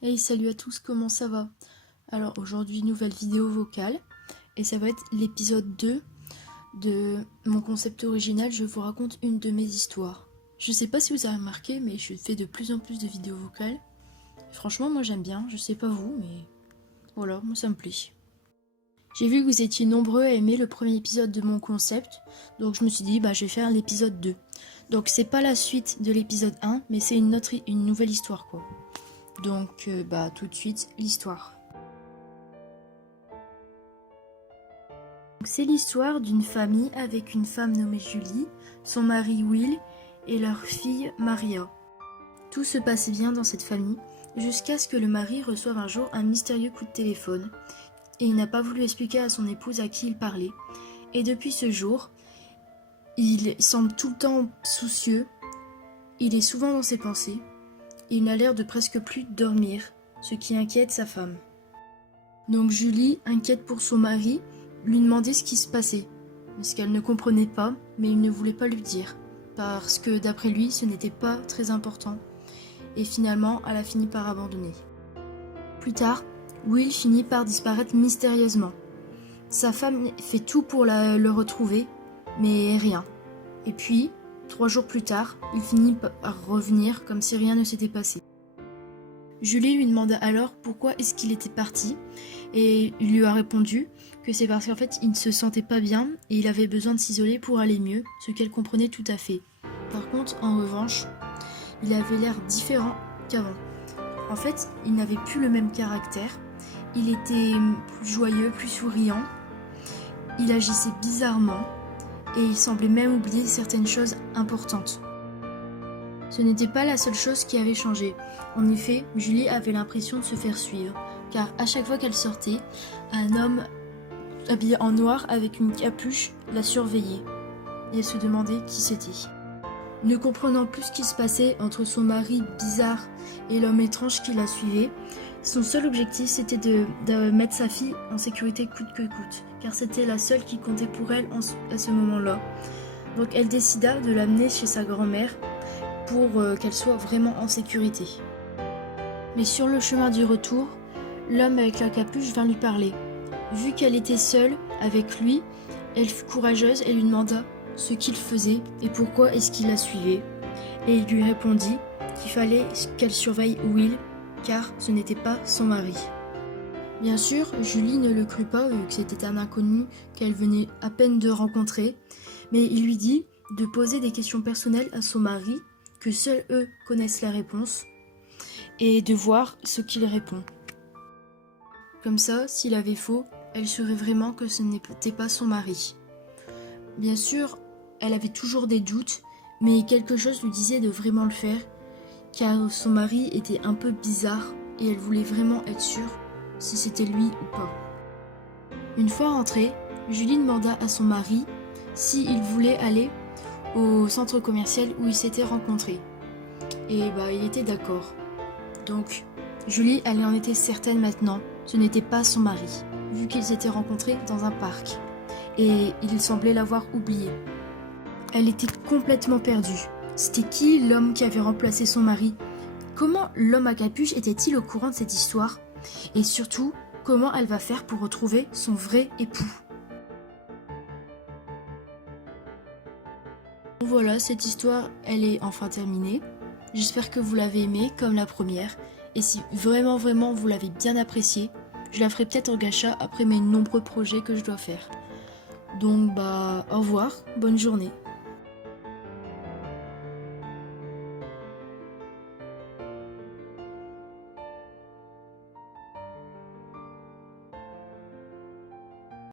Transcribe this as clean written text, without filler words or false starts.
Hey, salut à tous, comment ça va? Alors aujourd'hui, nouvelle vidéo vocale, et ça va être l'épisode 2 de mon concept original. Je vous raconte une de mes histoires. Je sais pas si vous avez remarqué, mais je fais de plus en plus de vidéos vocales. Franchement, moi j'aime bien, je sais pas vous, mais voilà, moi ça me plaît. J'ai vu que vous étiez nombreux à aimer le premier épisode de mon concept, donc je me suis dit, je vais faire l'épisode 2. Donc c'est pas la suite de l'épisode 1, mais c'est une nouvelle histoire quoi. Donc tout de suite, l'histoire. C'est l'histoire d'une famille avec une femme nommée Julie, son mari Will et leur fille Maria. Tout se passait bien dans cette famille jusqu'à ce que le mari reçoive un jour un mystérieux coup de téléphone et il n'a pas voulu expliquer à son épouse à qui il parlait. Et depuis ce jour, il semble tout le temps soucieux, il est souvent dans ses pensées et il n'a l'air de presque plus dormir, ce qui inquiète sa femme. Donc Julie, inquiète pour son mari, lui demandait ce qui se passait, ce qu'elle ne comprenait pas, mais il ne voulait pas lui dire, parce que d'après lui, ce n'était pas très important, et finalement, elle a fini par abandonner. Plus tard, Will finit par disparaître mystérieusement. Sa femme fait tout pour le retrouver, mais rien. Et puis, 3 jours plus tard, il finit par revenir comme si rien ne s'était passé. Julie lui demanda alors pourquoi est-ce qu'il était parti et il lui a répondu que c'est parce qu'en fait il ne se sentait pas bien et il avait besoin de s'isoler pour aller mieux, ce qu'elle comprenait tout à fait. Par contre, en revanche, il avait l'air différent qu'avant. En fait, il n'avait plus le même caractère, il était plus joyeux, plus souriant, il agissait bizarrement et il semblait même oublier certaines choses importantes. Ce n'était pas la seule chose qui avait changé. En effet, Julie avait l'impression de se faire suivre, car à chaque fois qu'elle sortait, un homme habillé en noir avec une capuche la surveillait. Et elle se demandait qui c'était. Ne comprenant plus ce qui se passait entre son mari bizarre et l'homme étrange qui la suivait, son seul objectif c'était de mettre sa fille en sécurité coûte que coûte, car c'était la seule qui comptait pour elle à ce moment-là. Donc elle décida de l'amener chez sa grand-mère pour qu'elle soit vraiment en sécurité. Mais sur le chemin du retour, l'homme avec la capuche vint lui parler. Vu qu'elle était seule avec lui, elle fut courageuse et lui demanda ce qu'il faisait et pourquoi est-ce qu'il la suivait. Et il lui répondit qu'il fallait qu'elle surveille Will, car ce n'était pas son mari. Bien sûr, Julie ne le crut pas vu que c'était un inconnu qu'elle venait à peine de rencontrer, mais il lui dit de poser des questions personnelles à son mari, que seuls eux connaissent la réponse, et de voir ce qu'il répond. Comme ça, s'il avait faux, elle saurait vraiment que ce n'était pas son mari. Bien sûr, elle avait toujours des doutes, mais quelque chose lui disait de vraiment le faire, car son mari était un peu bizarre et elle voulait vraiment être sûre si c'était lui ou pas. Une fois rentrée, Julie demanda à son mari s'il voulait aller au centre commercial où ils s'étaient rencontrés. Et il était d'accord. Donc, Julie, elle en était certaine maintenant, ce n'était pas son mari, vu qu'ils s'étaient rencontrés dans un parc. Et il semblait l'avoir oublié. Elle était complètement perdue. C'était qui l'homme qui avait remplacé son mari? Comment l'homme à capuche était-il au courant de cette histoire? Et surtout, comment elle va faire pour retrouver son vrai époux? Voilà, cette histoire, elle est enfin terminée. J'espère que vous l'avez aimée comme la première. Et si vraiment vous l'avez bien appréciée, je la ferai peut-être en gacha après mes nombreux projets que je dois faire. Donc au revoir, bonne journée.